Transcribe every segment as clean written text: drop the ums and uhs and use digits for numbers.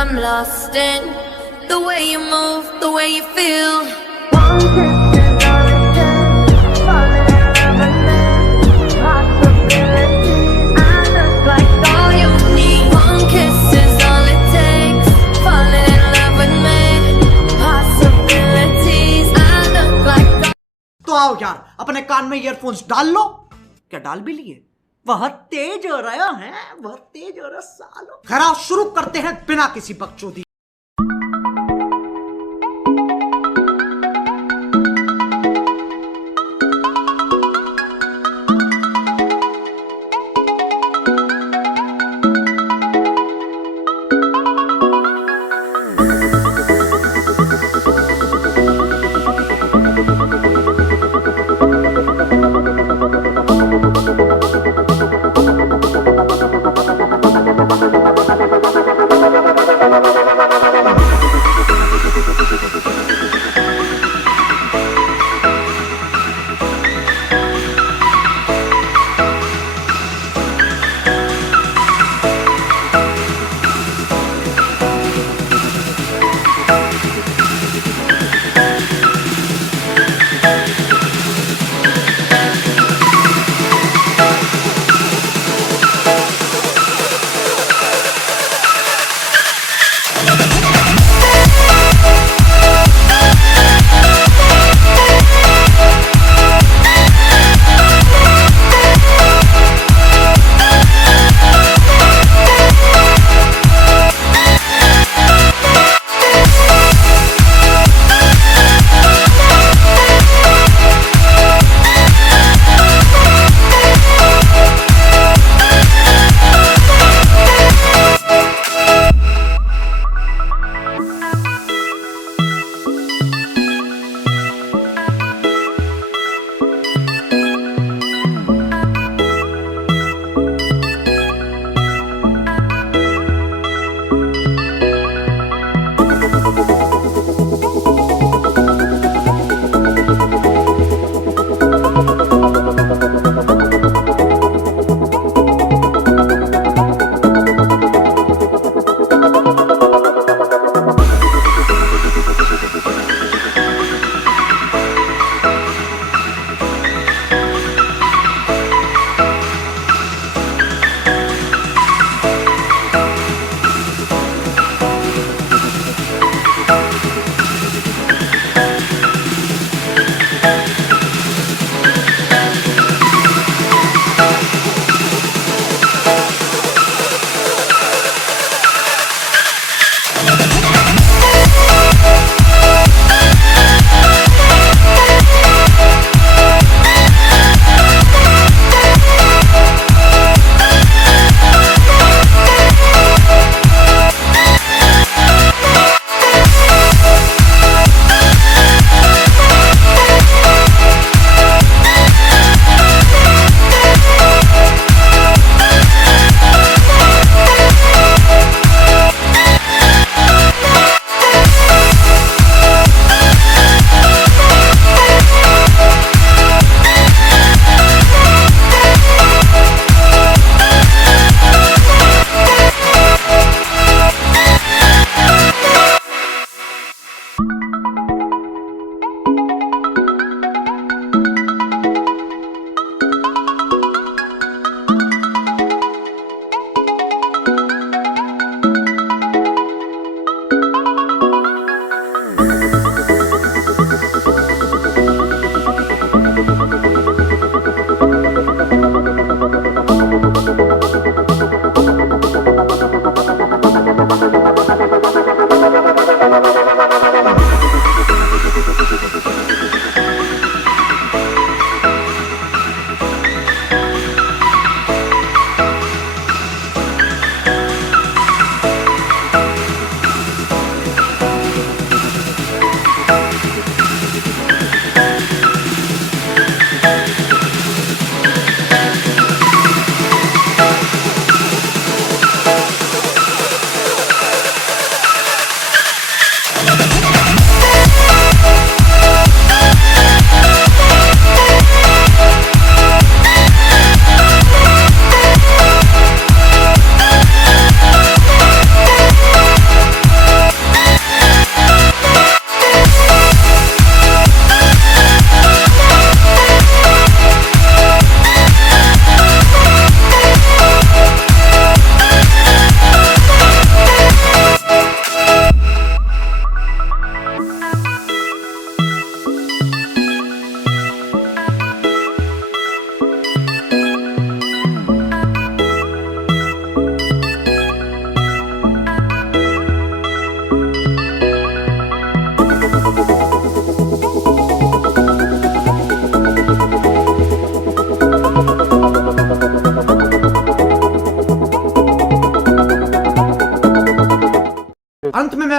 I'm lost in the way you move, the way you feel. All you need, one kiss is all it takes. Falling in love with me, possibilities. I look like. तो आओ यार, अपने कान में ईयरफोन्स डाल लो। क्या डाल भी लिए? बहुत तेज हो रहा है, बहुत तेज हो रहा सालो। खैर, शुरू करते हैं बिना किसी बकचोदी।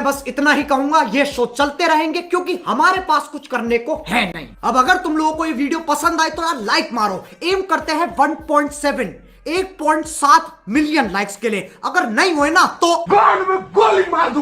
मैं बस इतना ही कहूंगा, ये शो चलते रहेंगे क्योंकि हमारे पास कुछ करने को है नहीं। अब अगर तुम लोगों को ये वीडियो पसंद आए तो यार लाइक मारो। एम करते हैं 1.7 मिलियन लाइक्स के लिए। अगर नहीं हुए ना तो गांड में गोली मार दूं।